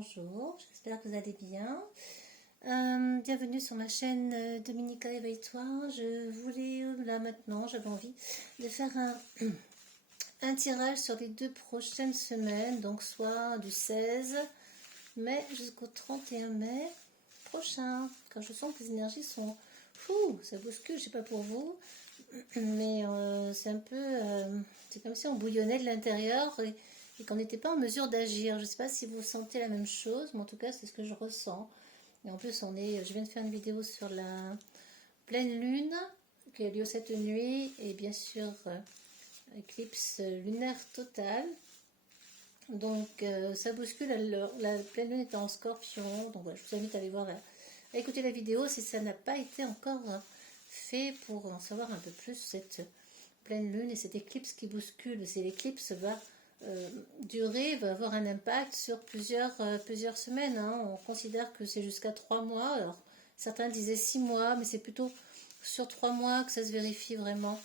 bonjour, j'espère que vous allez bien. Bienvenue sur ma chaîne Dominica Éveille-toi. Je voulais, là maintenant, j'avais envie de faire un tirage sur les 2 prochaines semaines, donc soit du 16 mai jusqu'au 31 mai prochain. Quand je sens que les énergies sont fou, ça bouscule, je sais pas pour vous, mais c'est un peu, c'est comme si on bouillonnait de l'intérieur et qu'on n'était pas en mesure d'agir. Je ne sais pas si vous sentez la même chose, mais en tout cas c'est ce que je ressens. Et en plus je viens de faire une vidéo sur la pleine lune qui a lieu cette nuit et bien sûr éclipse lunaire totale. Donc ça bouscule, la pleine lune est en Scorpion, donc voilà, je vous invite à aller voir, à écouter la vidéo si ça n'a pas été encore fait pour en savoir un peu plus cette pleine lune et cette éclipse qui bouscule. C'est l'éclipse va va avoir un impact sur plusieurs semaines. Hein. On considère que c'est jusqu'à 3 mois. Alors certains disaient 6 mois, mais c'est plutôt sur 3 mois que ça se vérifie vraiment.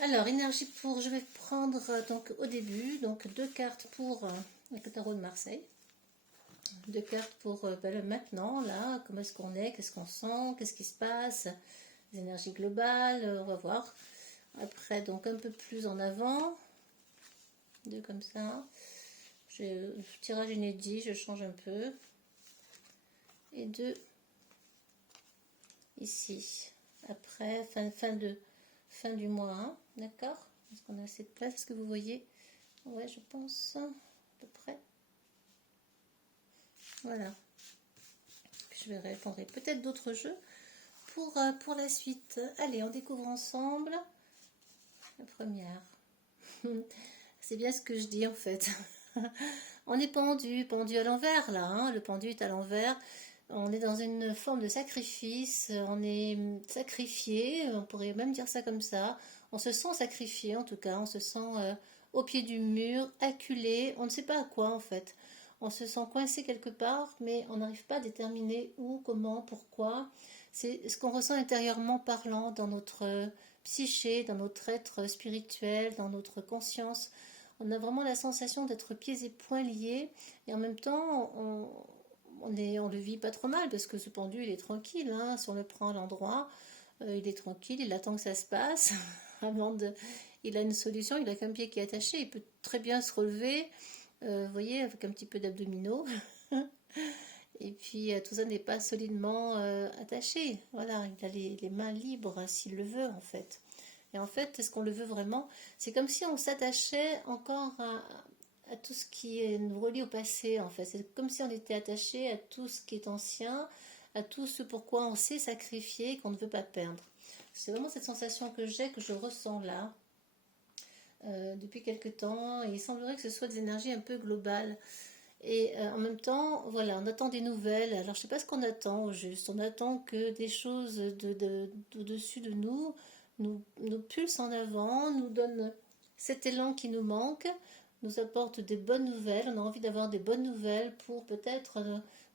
Alors, énergie pour, je vais prendre donc au début, donc 2 cartes pour le tarot de Marseille. 2 cartes pour le maintenant, là, comment est-ce qu'on est, qu'est-ce qu'on sent, qu'est-ce qui se passe, les énergies globales, on va voir. Après, donc un peu plus en avant, 2 comme ça. Tirage inédit, je change un peu. Et 2 ici. Après, fin du mois, hein, d'accord? Est-ce qu'on a assez de place? Est-ce que vous voyez? Ouais, je pense, à peu près. Voilà. Je vais répondre peut-être d'autres jeux pour la suite. Allez, on découvre ensemble la première. C'est bien ce que je dis en fait. On est pendu à l'envers là, hein. Le pendu est à l'envers. On est dans une forme de sacrifice, on est sacrifié, on pourrait même dire ça comme ça. On se sent sacrifié en tout cas, on se sent au pied du mur, acculé, on ne sait pas à quoi en fait. On se sent coincé quelque part, mais on n'arrive pas à déterminer où, comment, pourquoi. C'est ce qu'on ressent intérieurement parlant dans notre psyché, dans notre être spirituel, dans notre conscience. On a vraiment la sensation d'être pieds et poings liés, et en même temps, on le vit pas trop mal, parce que ce pendu, il est tranquille, hein, si on le prend à l'endroit, il est tranquille, il attend que ça se passe, il a une solution, il a qu'un pied qui est attaché, il peut très bien se relever, vous voyez, avec un petit peu d'abdominaux. Et puis tout ça n'est pas solidement attaché. Voilà, il a les mains libres s'il le veut en fait. Et en fait, est-ce qu'on le veut vraiment? C'est comme si on s'attachait encore à tout ce qui nous relie au passé en fait. C'est comme si on était attaché à tout ce qui est ancien, à tout ce pourquoi on s'est sacrifié, qu'on ne veut pas perdre. C'est vraiment cette sensation que je ressens là. Depuis quelque temps, et il semblerait que ce soit des énergies un peu globales. Et en même temps, voilà, on attend des nouvelles. Alors, je ne sais pas ce qu'on attend au juste. On attend que des choses au-dessus de nous pulsent en avant, nous donnent cet élan qui nous manque, nous apporte des bonnes nouvelles. On a envie d'avoir des bonnes nouvelles pour peut-être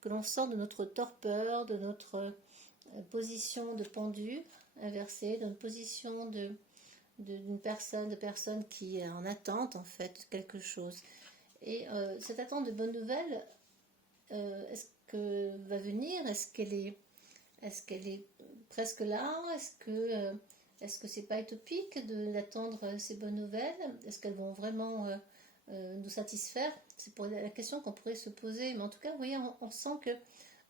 que l'on sorte de notre torpeur, de notre position de pendu inversé, de notre position de personne qui est en attente en fait quelque chose. Et cette attente de bonnes nouvelles, est-ce que va venir? Est-ce qu'elle est presque là? Est-ce que c'est pas utopique d'attendre ces bonnes nouvelles? Est-ce qu'elles vont vraiment nous satisfaire? C'est pour la question qu'on pourrait se poser. Mais en tout cas, vous voyez, on sent que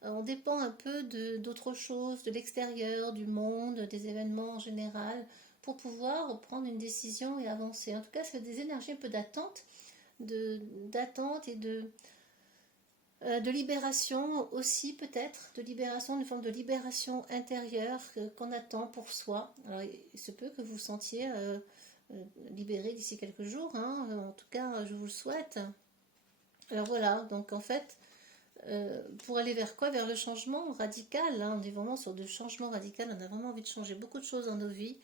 on dépend un peu d'autre chose, de l'extérieur, du monde, des événements en général, pour pouvoir prendre une décision et avancer. En tout cas, c'est des énergies un peu d'attente et de libération aussi peut-être, de libération, une forme de libération intérieure qu'on attend pour soi. Alors, il se peut que vous vous sentiez libéré d'ici quelques jours, hein. En tout cas je vous le souhaite. Alors voilà, donc en fait, pour aller vers quoi? Vers le changement radical, hein. On est vraiment sur du changement radical, on a vraiment envie de changer beaucoup de choses dans nos vies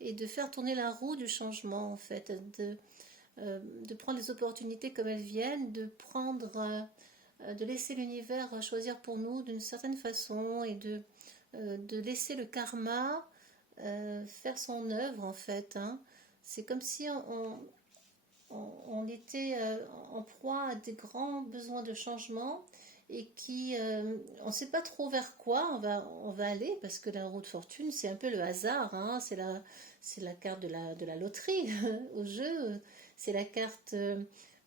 et de faire tourner la roue du changement en fait, de prendre les opportunités comme elles viennent, de laisser l'univers choisir pour nous d'une certaine façon et de laisser le karma faire son œuvre en fait, hein. C'est comme si on était en proie à des grands besoins de changement et on ne sait pas trop vers quoi on va aller parce que la roue de fortune, c'est un peu le hasard, hein, c'est la carte de la loterie au jeu, c'est la carte,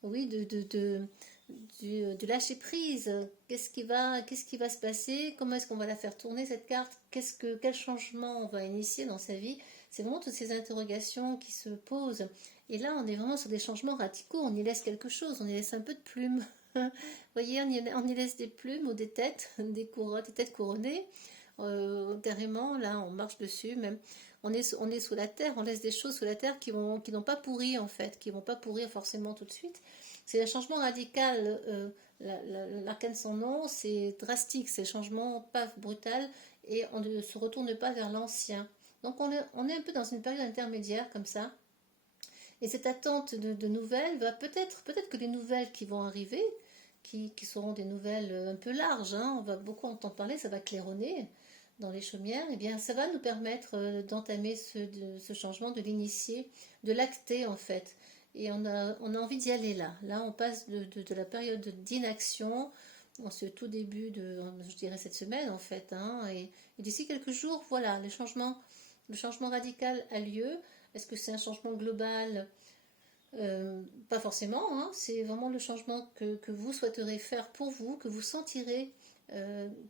oui, du lâcher prise. Qu'est-ce qui va se passer? Comment est-ce qu'on va la faire tourner cette carte? Quel changement on va initier dans sa vie? C'est vraiment toutes ces interrogations qui se posent. Et là, on est vraiment sur des changements radicaux. On y laisse quelque chose, on y laisse un peu de plumes. Vous voyez, on y laisse des plumes ou des têtes, des têtes couronnées. Carrément, là, on marche dessus. Même, on est sous la terre. On laisse des choses sous la terre qui n'ont pas pourri en fait, qui vont pas pourrir forcément tout de suite. C'est un changement radical. L'arcane sans nom, c'est drastique. C'est un changement paf brutal et on ne se retourne pas vers l'ancien. Donc on est un peu dans une période intermédiaire comme ça. Et cette attente de nouvelles va peut-être que les nouvelles qui vont arriver, qui seront des nouvelles un peu larges, hein, on va beaucoup entendre parler, ça va claironner dans les chaumières, et bien ça va nous permettre d'entamer ce changement, de l'initier, de l'acter en fait. Et on a envie d'y aller là. Là, on passe de la période d'inaction, en ce tout début je dirais cette semaine en fait, hein, et d'ici quelques jours, voilà, le changement radical a lieu. Est-ce que c'est un changement global? Pas forcément, hein. C'est vraiment le changement que vous souhaiterez faire pour vous, que vous sentirez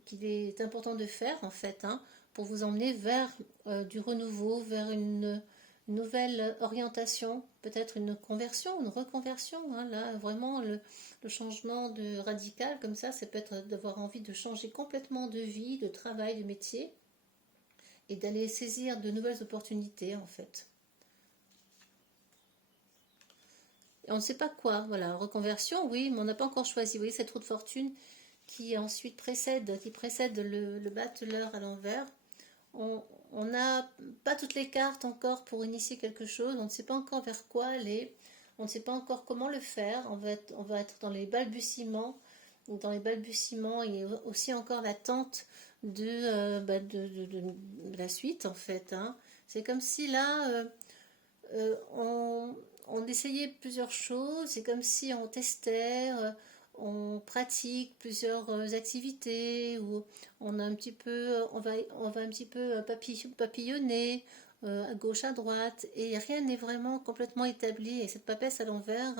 qu'il est important de faire en fait, hein, pour vous emmener vers du renouveau, vers une nouvelle orientation, peut-être une conversion, une reconversion, hein. Là, vraiment, le changement radical comme ça peut être d'avoir envie de changer complètement de vie, de travail, de métier, et d'aller saisir de nouvelles opportunités en fait. Et on ne sait pas quoi, voilà, reconversion, oui, mais on n'a pas encore choisi. Vous voyez cette roue de fortune qui ensuite précède le battleur à l'envers. On n'a pas toutes les cartes encore pour initier quelque chose, on ne sait pas encore vers quoi aller, on ne sait pas encore comment le faire, on va être dans les balbutiements. Dans les balbutiements, il y a aussi encore l'attente de la suite en fait, hein. C'est comme si là, on essayait plusieurs choses, c'est comme si on testait, on pratique plusieurs activités, ou on a un petit peu, on va un petit peu papillonner à gauche, à droite, et rien n'est vraiment complètement établi. Et cette papesse à l'envers,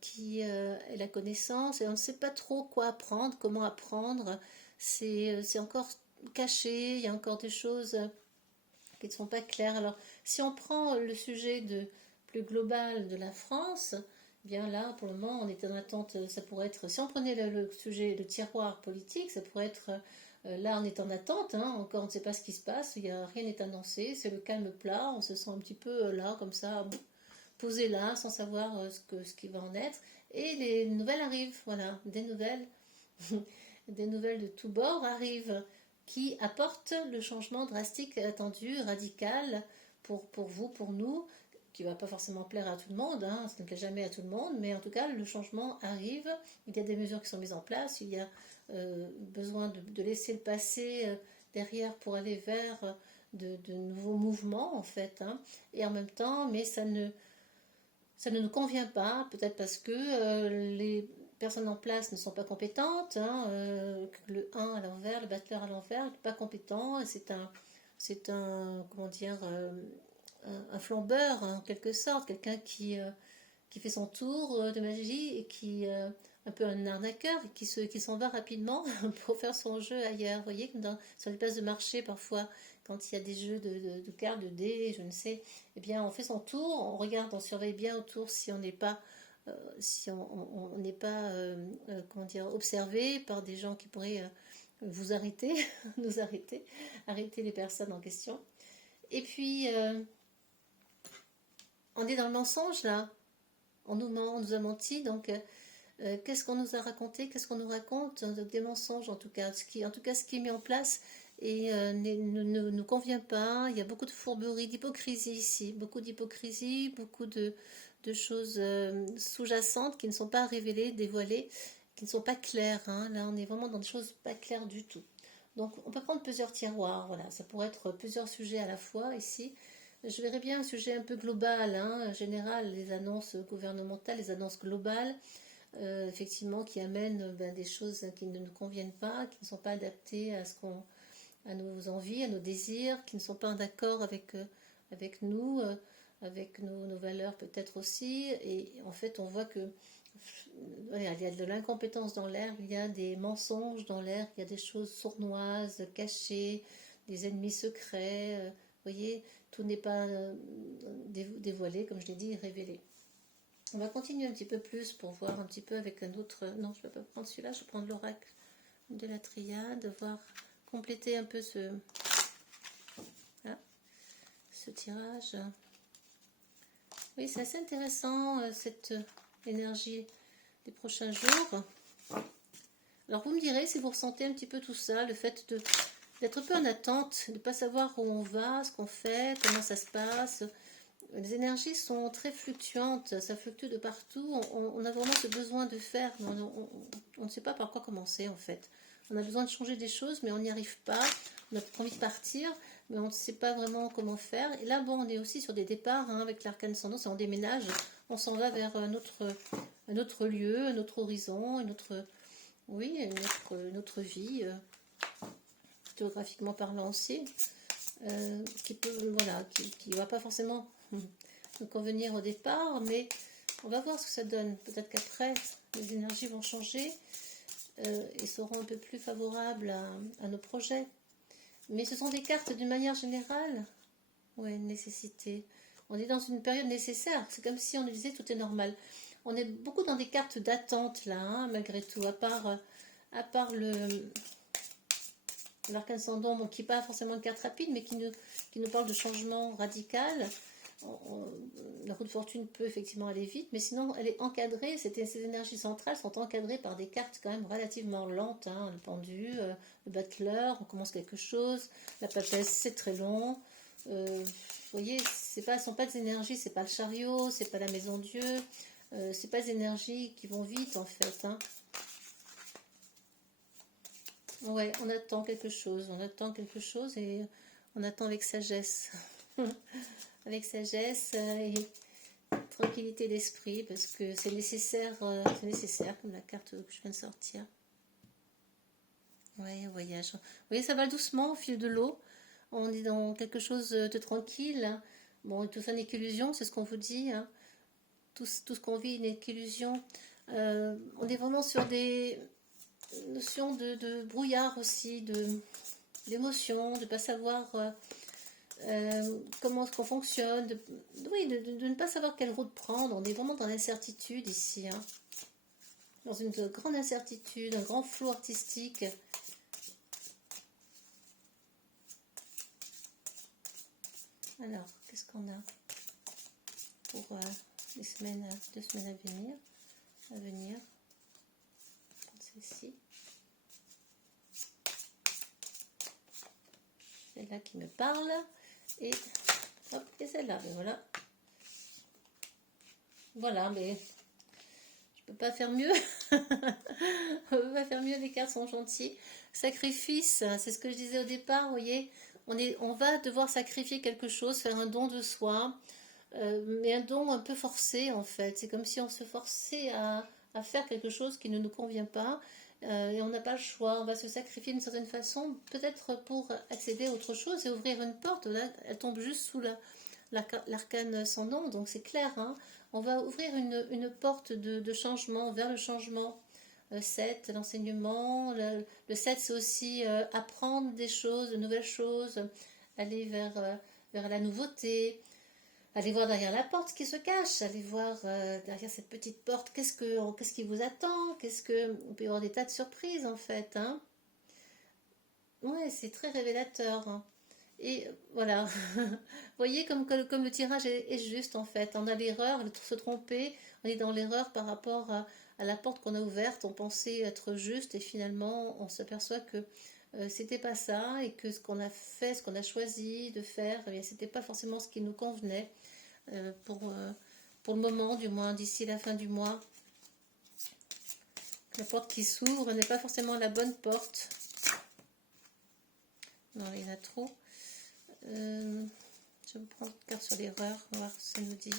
qui est la connaissance, et on ne sait pas trop quoi apprendre, comment apprendre, c'est encore caché, il y a encore des choses qui ne sont pas claires. Alors, si on prend le sujet plus global de la France, eh bien là, pour le moment, on est en attente. Ça pourrait être, si on prenait le sujet, le tiroir politique, ça pourrait être, là, on est en attente, hein, encore on ne sait pas ce qui se passe, rien n'est annoncé, c'est le calme plat, on se sent un petit peu là, comme ça, posé là, sans savoir ce qui va en être. Et les nouvelles arrivent, voilà, des nouvelles, des nouvelles de tous bords arrivent, qui apporte le changement drastique attendu, radical pour vous, pour nous, qui ne va pas forcément plaire à tout le monde, hein, ça ne plaît jamais à tout le monde, mais en tout cas le changement arrive, il y a des mesures qui sont mises en place, il y a besoin de laisser le passé derrière pour aller vers de nouveaux mouvements en fait, hein, et en même temps, mais ça ne nous convient pas, peut-être parce que les personnes en place ne sont pas compétentes, hein, le 1 à l'envers, le battleur à l'envers n'est pas compétent, c'est un, comment dire, un flambeur en quelque sorte, quelqu'un qui fait son tour de magie et qui un peu un arnaqueur qui s'en va rapidement pour faire son jeu ailleurs. Vous voyez, comme sur les places de marché parfois, quand il y a des jeux de cartes, de dés, je ne sais, eh bien on fait son tour, on regarde, on surveille bien autour si on n'est pas si on n'est pas comment dire, observé par des gens qui pourraient vous arrêter, nous arrêter les personnes en question. Et puis on est dans le mensonge là, on nous ment, on nous a menti, donc qu'est-ce qu'on nous a raconté, qu'est-ce qu'on nous raconte, des mensonges en tout cas, ce qui est mis en place et ne nous convient pas. Il y a beaucoup de fourberie, d'hypocrisie ici, beaucoup d'hypocrisie, beaucoup de choses sous-jacentes qui ne sont pas révélées, dévoilées, qui ne sont pas claires, hein. Là on est vraiment dans des choses pas claires du tout. Donc on peut prendre plusieurs tiroirs, voilà, ça pourrait être plusieurs sujets à la fois ici. Je verrais bien un sujet un peu global, hein, général, les annonces gouvernementales, les annonces globales, effectivement, qui amènent des choses qui ne nous conviennent pas, qui ne sont pas adaptées à nos envies, à nos désirs, qui ne sont pas en accord avec nous, avec nos valeurs peut-être aussi. Et en fait, on voit que voilà, il y a de l'incompétence dans l'air, il y a des mensonges dans l'air, il y a des choses sournoises, cachées, des ennemis secrets. Vous voyez, tout n'est pas dévoilé, comme je l'ai dit, révélé. On va continuer un petit peu plus pour voir un petit peu avec un autre... Non, je ne vais pas prendre celui-là, je vais prendre l'oracle de la triade, voir compléter un peu ce tirage. Oui, c'est assez intéressant, cette énergie des prochains jours. Alors vous me direz si vous ressentez un petit peu tout ça, le fait d'être un peu en attente, de ne pas savoir où on va, ce qu'on fait, comment ça se passe. Les énergies sont très fluctuantes, ça fluctue de partout. On a vraiment ce besoin de faire, mais on ne sait pas par quoi commencer en fait. On a besoin de changer des choses, mais on n'y arrive pas. On a envie de partir, mais on ne sait pas vraiment comment faire. Et là, bon, on est aussi sur des départs hein, avec l'arcane ascendant, c'est on déménage, on s'en va vers un autre lieu, un autre horizon, une autre vie, photographiquement parlant aussi, qui peut, voilà, qui va pas forcément nous convenir au départ, mais on va voir ce que ça donne. Peut-être qu'après, les énergies vont changer et seront un peu plus favorables à nos projets. Mais ce sont des cartes d'une manière générale. Ouais, nécessité. On est dans une période nécessaire. C'est comme si on nous disait tout est normal. On est beaucoup dans des cartes d'attente là, hein, malgré tout. À part l'arcane ascendant, bon, qui n'est pas forcément une carte rapide, mais qui nous parle de changement radical. La roue de fortune peut effectivement aller vite, mais sinon elle est encadrée, ces énergies centrales sont encadrées par des cartes quand même relativement lentes, hein, le pendu, le battleur, on commence quelque chose, la papesse c'est très long, vous voyez, ce ne sont pas des énergies, c'est pas le chariot, c'est pas la maison Dieu, c'est pas des énergies qui vont vite en fait, hein. Ouais, on attend quelque chose et on attend avec sagesse. Avec sagesse et tranquillité d'esprit parce que c'est nécessaire comme la carte que je viens de sortir. Ouais, un voyage. Vous voyez, ça va doucement au fil de l'eau. On est dans quelque chose de tranquille. Bon, tout ça n'est qu'illusion, c'est ce qu'on vous dit. Hein. Tout ce qu'on vit n'est qu'illusion. On est vraiment sur des notions de brouillard aussi, d'émotion, de ne pas savoir comment est-ce qu'on fonctionne, de ne pas savoir quelle route prendre. On est vraiment dans l'incertitude ici, hein. Dans une grande incertitude, un grand flou artistique. Alors, qu'est-ce qu'on a pour les 2 semaines à venir celle-ci. Celle-là qui me parle. Et hop, et celle-là, ben voilà. Voilà, mais je peux pas faire mieux. On peut pas faire mieux, les cartes sont gentilles. Sacrifice, c'est ce que je disais au départ, vous voyez. On va devoir sacrifier quelque chose, faire un don de soi, mais un don un peu forcé en fait. C'est comme si on se forçait à faire quelque chose qui ne nous convient pas. Et on n'a pas le choix, on va se sacrifier d'une certaine façon, peut-être pour accéder à autre chose et ouvrir une porte. Là, elle tombe juste sous l'arcane ascendant, donc c'est clair, hein. On va ouvrir une porte de changement, vers le changement. 7, l'enseignement. Le 7, c'est aussi apprendre des choses, de nouvelles choses, aller vers la nouveauté. Allez voir derrière la porte qui se cache, allez voir derrière cette petite porte, qu'est-ce qui vous attend, on peut y avoir des tas de surprises en fait, hein. Ouais, c'est très révélateur, hein. Et voilà, vous voyez comme le tirage est juste en fait, on a l'erreur, se tromper, on est dans l'erreur par rapport à la porte qu'on a ouverte, on pensait être juste et finalement on s'aperçoit que c'était pas ça et que ce qu'on a fait, ce qu'on a choisi de faire, eh bien, c'était pas forcément ce qui nous convenait. Pour le moment, du moins d'ici la fin du mois. La porte qui s'ouvre n'est pas forcément la bonne porte. Non, il y en a trop. Je vais vous prendre une carte sur l'erreur, on va voir ce que ça nous dit.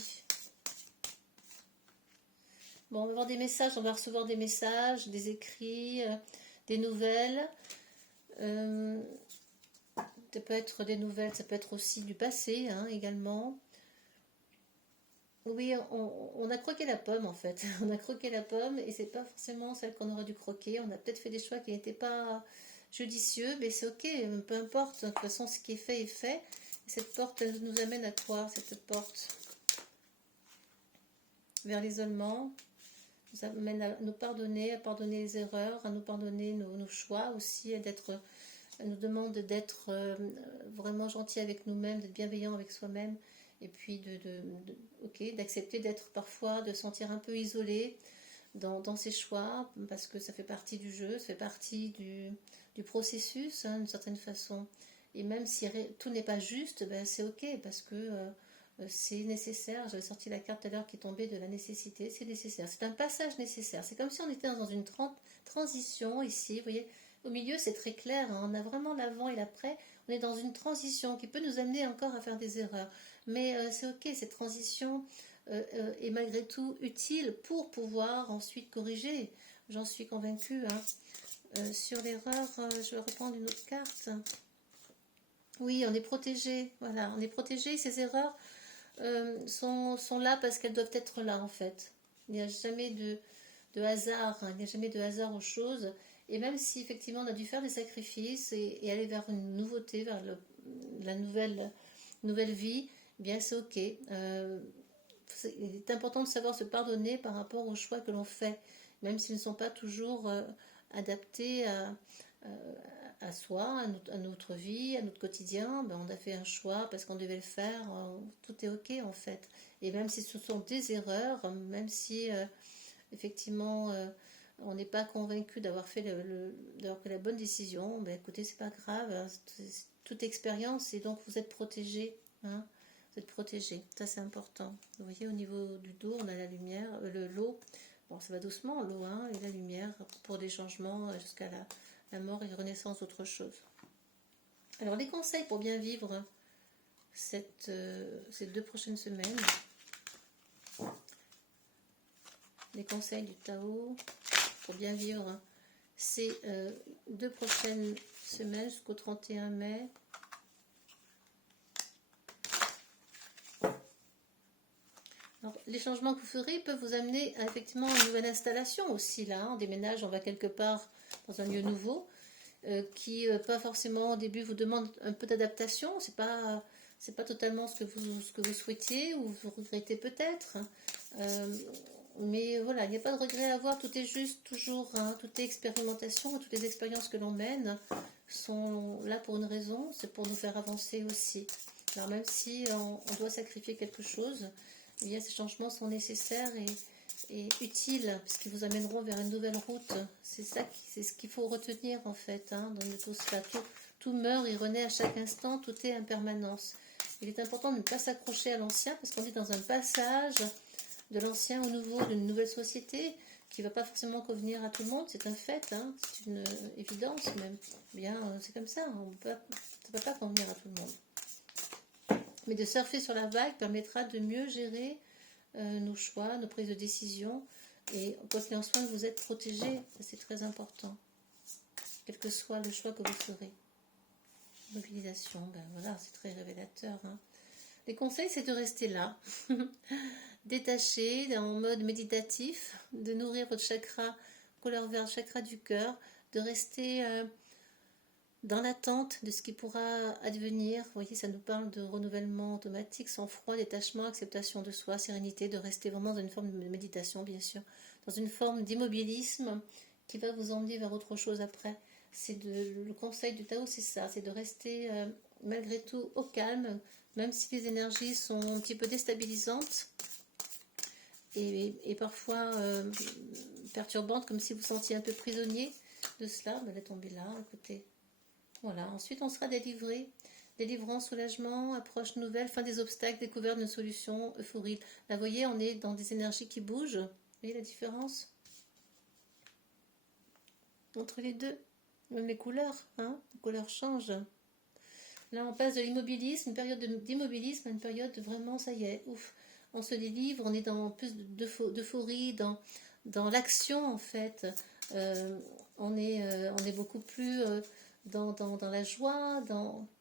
Bon, on va avoir des messages, on va recevoir des messages, des écrits, des nouvelles. Ça peut être des nouvelles, ça peut être aussi du passé hein, également. Oui, on a croqué la pomme en fait. On a croqué la pomme et c'est pas forcément celle qu'on aurait dû croquer. On a peut-être fait des choix qui n'étaient pas judicieux, mais c'est ok, peu importe. De toute façon, ce qui est fait est fait. Et cette porte, elle nous amène à quoi cette porte? Vers l'isolement. Nous amène à nous pardonner, à pardonner les erreurs, à nous pardonner nos choix aussi, elle nous demande d'être vraiment gentil avec nous-mêmes, d'être bienveillant avec soi-même, et puis d'accepter d'être parfois, de sentir un peu isolé dans ses choix, parce que ça fait partie du jeu, ça fait partie du processus, hein, d'une certaine façon. Et même si tout n'est pas juste, ben, c'est ok, parce que c'est nécessaire. J'avais sorti la carte tout à l'heure qui tombait de la nécessité. C'est nécessaire. C'est un passage nécessaire. C'est comme si on était dans une transition ici. Vous voyez, au milieu, c'est très clair. Hein, on a vraiment l'avant et l'après. On est dans une transition qui peut nous amener encore à faire des erreurs. Mais c'est ok, cette transition est malgré tout utile pour pouvoir ensuite corriger. J'en suis convaincue. Hein. Sur l'erreur, je vais reprendre une autre carte. Oui, on est protégé. Voilà, on est protégé. Ces erreurs sont là parce qu'elles doivent être là en fait. Il n'y a jamais de hasard, hein. Il n'y a jamais de hasard aux choses. Et même si effectivement on a dû faire des sacrifices et aller vers une nouveauté, vers la nouvelle vie, eh bien c'est ok. Il est important de savoir se pardonner par rapport aux choix que l'on fait, même s'ils ne sont pas toujours adaptés à soi, à notre vie, à notre quotidien. Ben, on a fait un choix parce qu'on devait le faire, tout est ok en fait. Et même si ce sont des erreurs, même si effectivement on n'est pas convaincu d'avoir fait d'avoir pris la bonne décision, ben écoutez, c'est pas grave, hein, c'est toute expérience et donc vous êtes protégé. Hein, vous êtes protégé, ça c'est important. Vous voyez au niveau du dos, on a la lumière, l'eau. Bon, ça va doucement l'eau hein, et la lumière pour des changements jusqu'à la mort et renaissance d'autre chose. Alors les conseils pour bien vivre ces 2 prochaines semaines. Les conseils du Tao pour bien vivre ces 2 prochaines semaines jusqu'au 31 mai. Alors, les changements que vous ferez peuvent vous amener à effectivement une nouvelle installation aussi là. On déménage, on va quelque part dans un lieu nouveau qui pas forcément au début vous demande un peu d'adaptation. C'est pas totalement ce que vous souhaitiez ou vous regrettez peut-être. Mais voilà, il n'y a pas de regret à avoir. Tout est juste toujours. Hein, tout est expérimentation. Toutes les expériences que l'on mène sont là pour une raison. C'est pour nous faire avancer aussi. Alors même si on doit sacrifier quelque chose, eh bien, ces changements sont nécessaires et utiles, puisqu'ils vous amèneront vers une nouvelle route. C'est ce qu'il faut retenir en fait, hein, dans tout cela. Tout meurt et renaît à chaque instant, tout est impermanence. Il est important de ne pas s'accrocher à l'ancien, parce qu'on est dans un passage de l'ancien au nouveau, d'une nouvelle société, qui ne va pas forcément convenir à tout le monde, c'est un fait, hein, c'est une évidence même. Bien, c'est comme ça, ça ne peut pas convenir à tout le monde. Mais de surfer sur la vague permettra de mieux gérer nos choix, nos prises de décision. Et quoi qu'il en soit, vous êtes protégé. C'est très important. Quel que soit le choix que vous ferez. Mobilisation, ben voilà, c'est très révélateur. Hein. Les conseils, c'est de rester là. Détaché, en mode méditatif. De nourrir votre chakra, couleur verte, chakra du cœur. De rester dans l'attente de ce qui pourra advenir. Vous voyez, ça nous parle de renouvellement automatique, sang-froid, détachement, acceptation de soi, sérénité, de rester vraiment dans une forme de méditation, bien sûr, dans une forme d'immobilisme qui va vous emmener vers autre chose après. Le conseil du Tao, c'est ça, c'est de rester malgré tout au calme, même si les énergies sont un petit peu déstabilisantes et parfois perturbantes, comme si vous sentiez un peu prisonnier de cela. Ben, elle est tombée là, écoutez. Voilà, ensuite on sera délivré. Délivrance, soulagement, approche nouvelle, fin des obstacles, découverte d'une solution, euphorie. Là, vous voyez, on est dans des énergies qui bougent. Vous voyez la différence entre les deux? Même les couleurs, hein? Les couleurs changent. Là, on passe de l'immobilisme, une période d'immobilisme à une période de vraiment, ça y est, ouf, on se délivre, on est dans plus d'euphorie, dans l'action en fait. On est beaucoup plus dans la joie,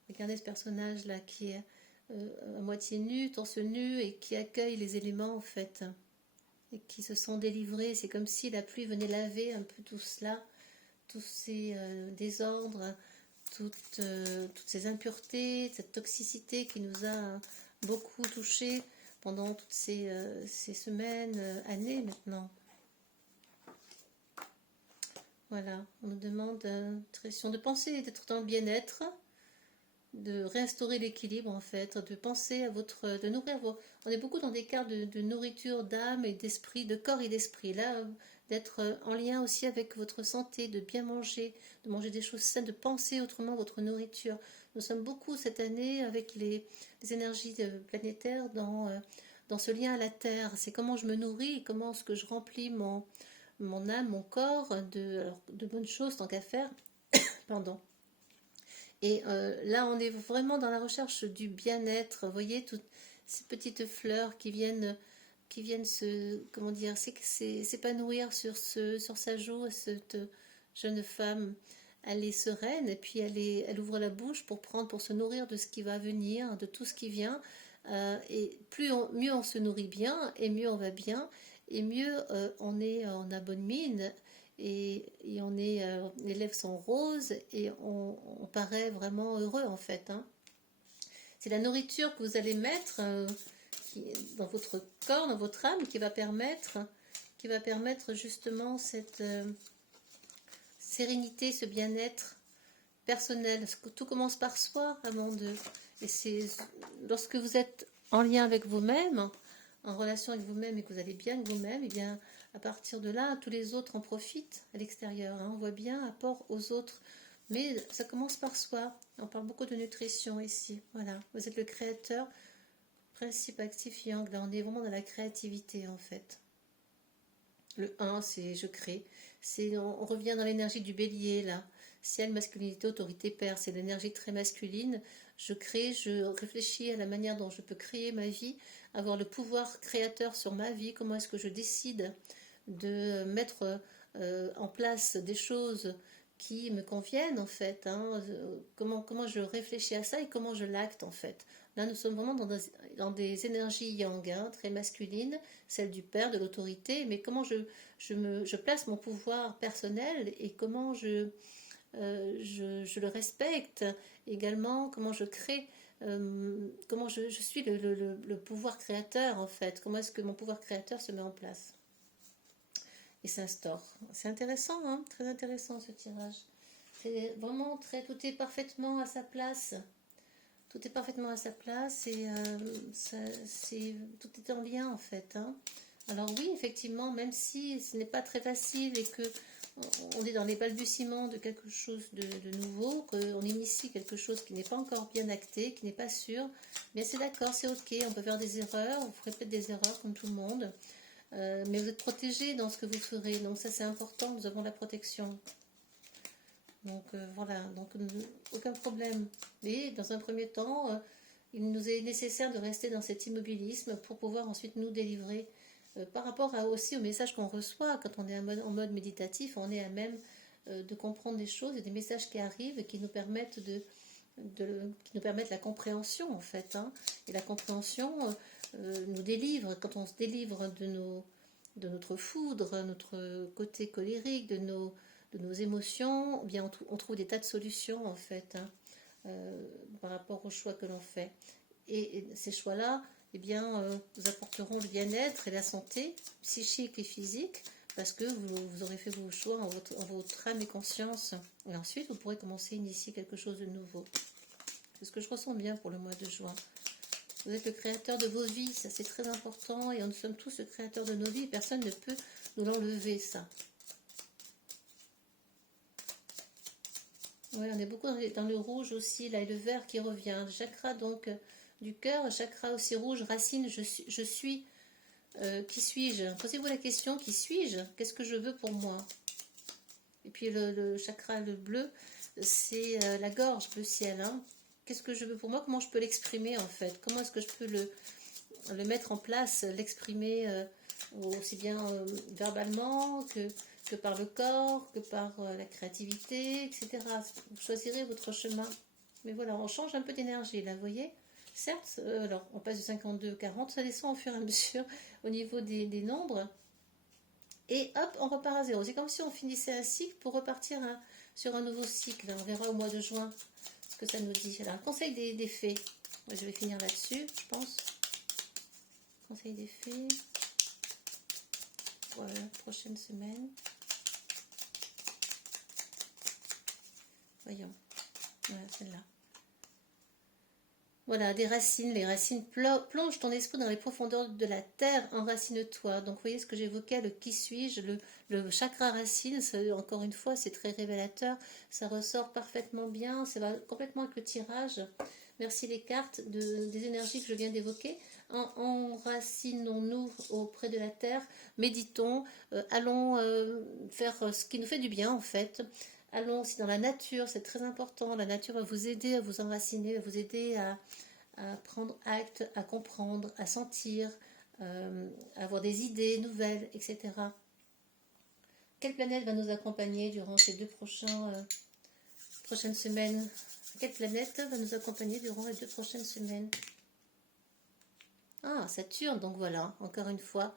regardez ce personnage là qui est à moitié nu, torse nu et qui accueille les éléments en fait et qui se sont délivrés. C'est comme si la pluie venait laver un peu tout cela, tous ces désordres, toutes ces impuretés, cette toxicité qui nous a beaucoup touchés pendant toutes ces semaines, années maintenant. Voilà, on nous demande de penser, d'être dans le bien-être, de réinstaurer l'équilibre en fait, de penser à de nourrir On est beaucoup dans des cartes de nourriture d'âme et d'esprit, de corps et d'esprit. Là, d'être en lien aussi avec votre santé, de bien manger, de manger des choses saines, de penser autrement votre nourriture. Nous sommes beaucoup cette année avec les énergies planétaires dans ce lien à la terre. C'est comment je me nourris, comment est-ce que je remplis mon âme, mon corps de bonnes choses tant qu'à faire. Pardon. Et là, on est vraiment dans la recherche du bien-être. Vous voyez, toutes ces petites fleurs qui viennent comment dire, s'épanouir sur sa joue, cette jeune femme. Elle est sereine et puis elle ouvre la bouche pour se nourrir de ce qui va venir, de tout ce qui vient. Et mieux on se nourrit bien et mieux on va bien et mieux on a bonne mine et les lèvres sont roses et on paraît vraiment heureux en fait. Hein. C'est la nourriture que vous allez mettre dans votre corps, dans votre âme qui va permettre justement cette sérénité, ce bien-être personnel. Parce que tout commence par soi et c'est lorsque vous êtes en lien avec vous-même, en relation avec vous-même et que vous allez bien avec vous-même, et bien à partir de là, tous les autres en profitent à l'extérieur. Hein. On voit bien apport aux autres. Mais ça commence par soi. On parle beaucoup de nutrition ici. Voilà. Vous êtes le créateur, principe actif yang. Là, on est vraiment dans la créativité en fait. Le 1, c'est je crée. On revient dans l'énergie du bélier là. Ciel, masculinité, autorité, père. C'est l'énergie très masculine. Je crée, je réfléchis à la manière dont je peux créer ma vie, avoir le pouvoir créateur sur ma vie. Comment est-ce que je décide de mettre en place des choses qui me conviennent en fait. Hein. Comment je réfléchis à ça et comment je l'acte en fait. Là, nous sommes vraiment dans des énergies yang, hein, très masculines, celle du père, de l'autorité, mais comment je place mon pouvoir personnel et comment je le respecte également, comment je crée, comment je suis le pouvoir créateur en fait, comment est-ce que mon pouvoir créateur se met en place et s'instaure. C'est intéressant, hein, très intéressant ce tirage. C'est vraiment tout est parfaitement à sa place. Tout est parfaitement à sa place et tout est en lien en fait. Hein. Alors oui, effectivement, même si ce n'est pas très facile et que on est dans les balbutiements de quelque chose de nouveau, qu'on initie quelque chose qui n'est pas encore bien acté, qui n'est pas sûr, mais c'est d'accord, c'est ok, on peut faire des erreurs, vous ferez peut-être des erreurs comme tout le monde, mais vous êtes protégé dans ce que vous ferez, donc ça c'est important, nous avons la protection. Donc voilà, donc aucun problème. Mais dans un premier temps, il nous est nécessaire de rester dans cet immobilisme pour pouvoir ensuite nous délivrer par rapport aussi au message qu'on reçoit. Quand on est en mode méditatif, on est à même de comprendre des choses et des messages qui arrivent et qui nous permettent qui nous permettent la compréhension en fait. Hein. Et la compréhension nous délivre. Quand on se délivre de notre foudre, notre côté colérique, de nos émotions, eh bien on trouve des tas de solutions en fait hein, par rapport aux choix que l'on fait. Et ces choix-là, eh bien, vous apporteront le bien-être et la santé psychique et physique parce que vous aurez fait vos choix en votre âme et conscience. Et ensuite, vous pourrez commencer à initier quelque chose de nouveau. C'est ce que je ressens bien pour le mois de juin. Vous êtes le créateur de vos vies, ça c'est très important et nous sommes tous le créateur de nos vies. Personne ne peut nous l'enlever, ça. Oui, on est beaucoup dans le rouge aussi, là, et le vert qui revient. Le chakra donc du cœur, chakra aussi rouge, racine, je suis. Qui suis-je? Posez-vous la question, qui suis-je? Qu'est-ce que je veux pour moi? Et puis le chakra, le bleu, c'est la gorge, le ciel. Hein. qu'est-ce que je veux pour moi, comment je peux l'exprimer en fait, comment est-ce que je peux le mettre en place, l'exprimer aussi bien verbalement que par le corps, que par la créativité, etc. Vous choisirez votre chemin. Mais voilà, on change un peu d'énergie là, vous voyez. Certes, alors on passe de 52 à 40, ça descend au fur et à mesure au niveau des nombres. Et hop, on repart à zéro. C'est comme si on finissait un cycle pour repartir sur un nouveau cycle. On verra au mois de juin ce que ça nous dit. Alors, conseil des fées. Moi, je vais finir là-dessus, je pense. Conseil des fées. Voilà, prochaine semaine. Voyons. Voilà, celle-là. Voilà, des racines. Les racines plongent ton esprit dans les profondeurs de la terre, enracine-toi. Donc, vous voyez ce que j'évoquais, le qui suis-je, le chakra racine, encore une fois, c'est très révélateur. Ça ressort parfaitement bien, ça va complètement avec le tirage. Merci les cartes des énergies que je viens d'évoquer. Enracinons-nous auprès de la terre, méditons, allons faire ce qui nous fait du bien en fait. Allons aussi dans la nature, c'est très important. La nature va vous aider à vous enraciner, va vous aider à prendre acte, à comprendre, à sentir, à avoir des idées nouvelles, etc. Quelle planète va nous accompagner durant ces prochaines semaines? Quelle planète va nous accompagner durant les 2 prochaines semaines? Ah, Saturne, donc voilà, encore une fois.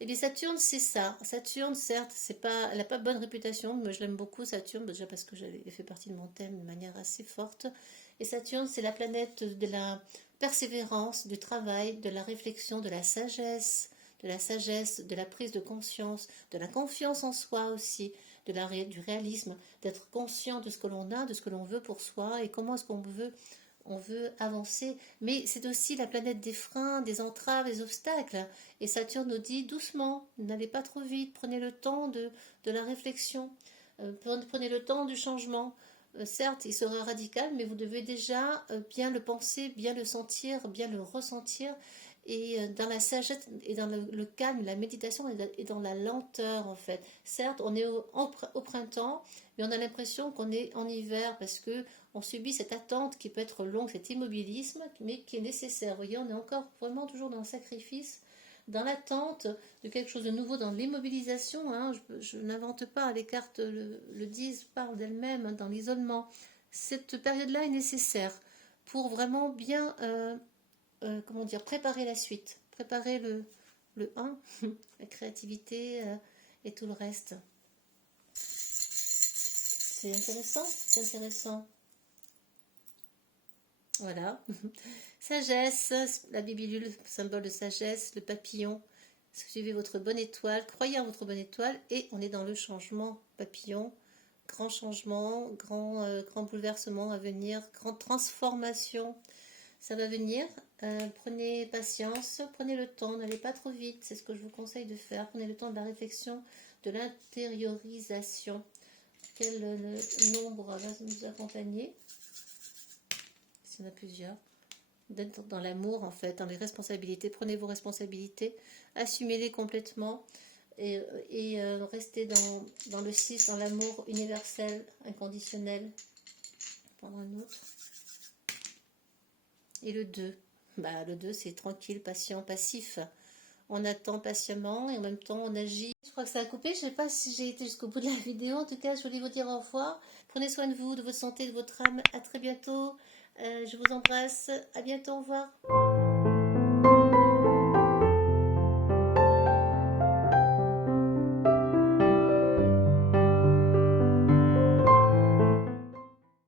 Et bien Saturne, c'est ça. Saturne, certes, elle n'a pas bonne réputation, mais je l'aime beaucoup, Saturne, déjà parce que j'avais fait partie de mon thème de manière assez forte. Et Saturne, c'est la planète de la persévérance, du travail, de la réflexion, de la sagesse, de la prise de conscience, de la confiance en soi aussi, du réalisme, d'être conscient de ce que l'on a, de ce que l'on veut pour soi et comment est-ce qu'on veut avancer, mais c'est aussi la planète des freins, des entraves, des obstacles. Et Saturne nous dit doucement, n'allez pas trop vite, prenez le temps de la réflexion, prenez le temps du changement. Certes, il sera radical, mais vous devez déjà bien le penser, bien le sentir, bien le ressentir. Et dans la sagesse et dans le calme, la méditation et dans la lenteur en fait. Certes, on est au printemps, mais on a l'impression qu'on est en hiver parce que on subit cette attente qui peut être longue, cet immobilisme, mais qui est nécessaire. Vous voyez, on est encore vraiment toujours dans le sacrifice, dans l'attente de quelque chose de nouveau, dans l'immobilisation. Hein. Je n'invente pas, les cartes le disent, parlent d'elles-mêmes, hein, dans l'isolement. Cette période-là est nécessaire pour vraiment bien préparer la suite, préparer le 1, la créativité et tout le reste. C'est intéressant, c'est intéressant. Voilà. Sagesse, la bibelule, symbole de sagesse, le papillon. Suivez votre bonne étoile, croyez en votre bonne étoile et on est dans le changement papillon. Grand changement, grand bouleversement à venir, grande transformation. Ça va venir. Prenez patience, prenez le temps, n'allez pas trop vite. C'est ce que je vous conseille de faire. Prenez le temps de la réflexion, de l'intériorisation. Quel nombre va nous accompagner? Il y en a plusieurs. D'être dans l'amour en fait, dans les responsabilités. Prenez vos responsabilités, assumez-les complètement et restez dans le 6, dans l'amour universel, inconditionnel. Prendre un autre. Et le 2. Le 2 c'est tranquille, patient, passif. On attend patiemment et en même temps on agit. Je crois que ça a coupé, je ne sais pas si j'ai été jusqu'au bout de la vidéo. En tout cas, je voulais vous dire au revoir. Prenez soin de vous, de votre santé, de votre âme. À très bientôt. Je vous embrasse. À bientôt. Au revoir.